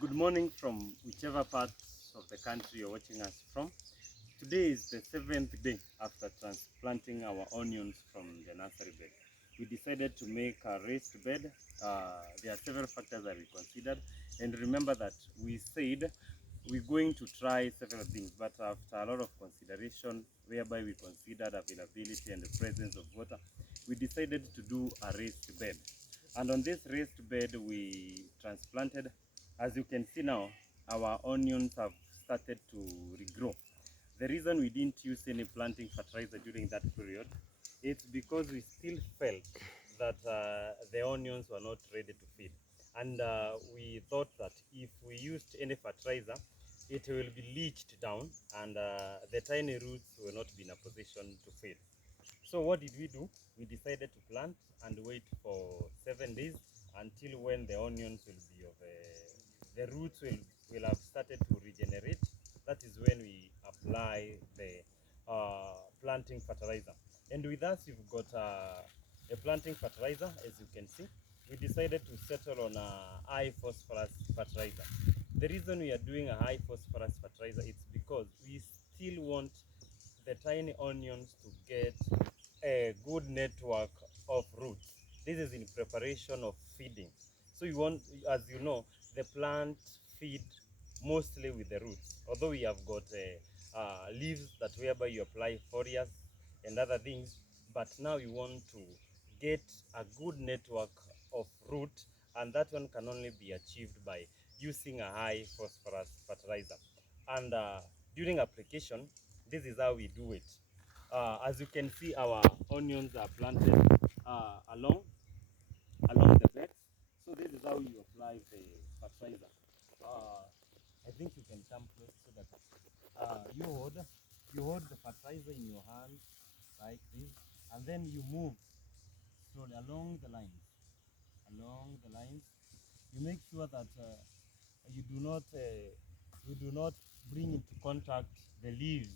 Good morning from whichever part of the country you're watching us from. Today is the 7th day after transplanting our onions from the nursery bed. We decided to make a raised bed. There are several factors that we considered, and remember that we said we're going to try several things, but after a lot of consideration, whereby we considered availability and the presence of water, we decided to do a raised bed. And on this raised bed, we transplanted. As you can see now, our onions have started to regrow. The reason we didn't use any planting fertilizer during that period, it's because we still felt that the onions were not ready to feed. And we thought that if we used any fertilizer, it will be leached down and the tiny roots will not be in a position to feed. So what did we do? We decided to plant and wait for 7 days until when the onions will be of the roots will have started to regenerate. That is when we apply the planting fertilizer. And with us, you've got a planting fertilizer, as you can see. We decided to settle on a high phosphorus fertilizer. The reason we are doing a high phosphorus fertilizer is because we still want the tiny onions to get a good network of roots. This is in preparation of feeding. So you want, as you know, the plant feed mostly with the roots. Although we have got leaves that whereby you apply foliars and other things, but now you want to get a good network of root, and that one can only be achieved by using a high phosphorus fertilizer. And during application, this is how we do it. As you can see, our onions are planted along the beds. So this is how you apply the fertilizer. I think you can come close so that you hold the fertilizer in your hand like this, and then you move slowly along the lines. Along the lines, you make sure that you do not bring into contact the leaves.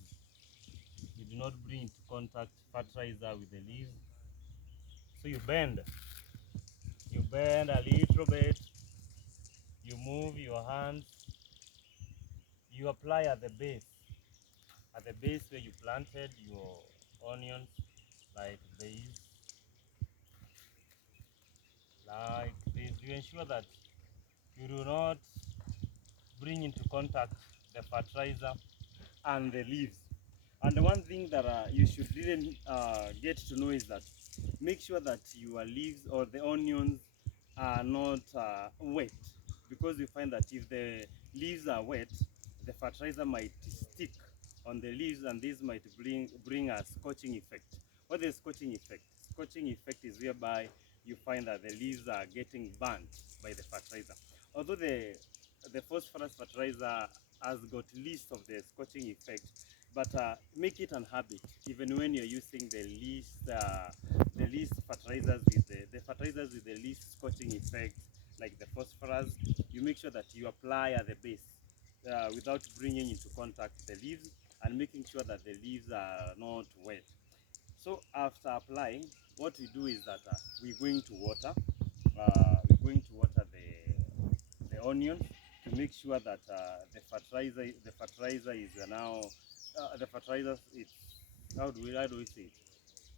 You do not bring into contact fertilizer with the leaves. So you bend a little bit, you move your hands, you apply at the base where you planted your onions, like this, like this. You ensure that you do not bring into contact the fertilizer and the leaves. And the one thing that you should really get to know is that make sure that your leaves or the onions are not wet, because you find that if the leaves are wet, the fertilizer might stick on the leaves, and this might bring a scorching effect. What is scorching effect? Scorching effect is whereby you find that the leaves are getting burnt by the fertilizer. Although the phosphorus fertilizer has got least of the scorching effect, but make it an habit even when you're using the least fertilizers with the fertilizers with the least scorching effect, like the phosphorus. You make sure that you apply at the base without bringing into contact the leaves, and making sure that the leaves are not wet. So after applying, what we do is that we're going to water the onions to make sure that the fertilizer is now the fertilizer, it's how do we say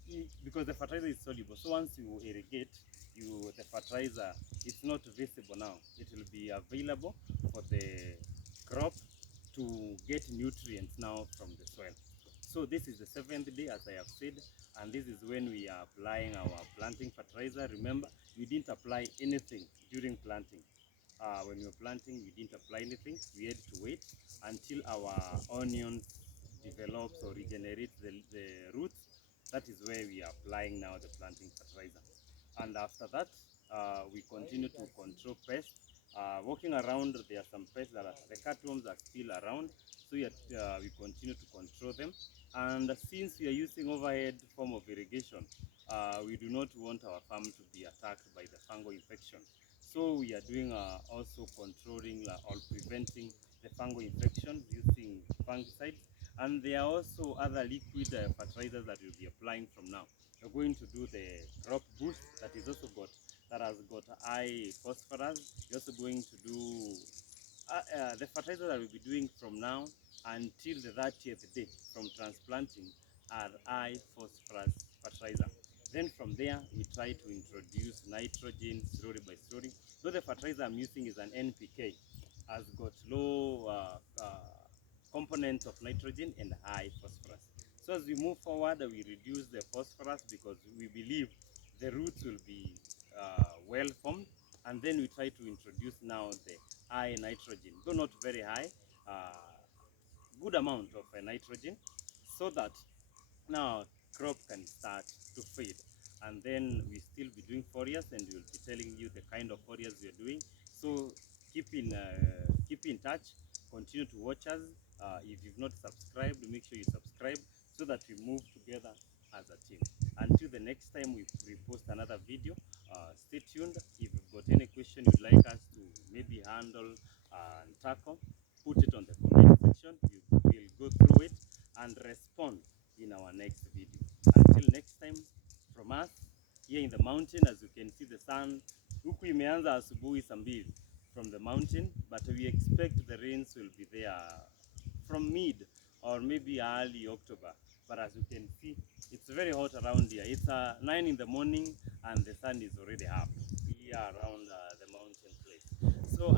it? Because the fertilizer is soluble. So once you irrigate, the fertilizer, it's not visible now. It will be available for the crop to get nutrients now from the soil. So this is the 7th day, as I have said, and this is when we are applying our planting fertilizer. Remember, we didn't apply anything during planting. When we were planting, we didn't apply anything. We had to wait until our onions develops or regenerate the roots. That is where we are applying now the planting fertilizer. And after that, we continue to control pests. Walking around, there are some pests that the cutworms are still around, so we continue to control them. And since we are using overhead form of irrigation, we do not want our farm to be attacked by the fungal infection. So we are doing also controlling or preventing the fungal infections using fungicides. And there are also other liquid fertilizers that we'll be applying from now. We're going to do the crop boost that has got high phosphorus. We're also going to do the fertilizer that we'll be doing from now until the 30th day from transplanting are high phosphorus fertilizer. Then from there, we try to introduce nitrogen slowly by slowly. Though the fertilizer I'm using is an NPK, has got low component of nitrogen and high phosphorus. So as we move forward, we reduce the phosphorus because we believe the roots will be well formed, and then we try to introduce now the high nitrogen, though not very high, good amount of nitrogen, so that now crop can start to fade. And then we still be doing foliars, and we'll be telling you the kind of foliars we are doing. So keep in touch, continue to watch us. If you've not subscribed, make sure you subscribe so that we move together as a team. Until the next time we post another video, stay tuned. If you've got any question you'd like us to maybe handle and tackle, put it on the comment section. We will go through it and respond in our next video. Until next time, from us here in the mountain, as you can see the sun huku imeanza asubuhi saa mbili from the mountain, but we expect the rains will be there from mid or maybe early October. But as you can see, it's very hot around here. It's 9 in the morning and the sun is already up here around the mountain place. So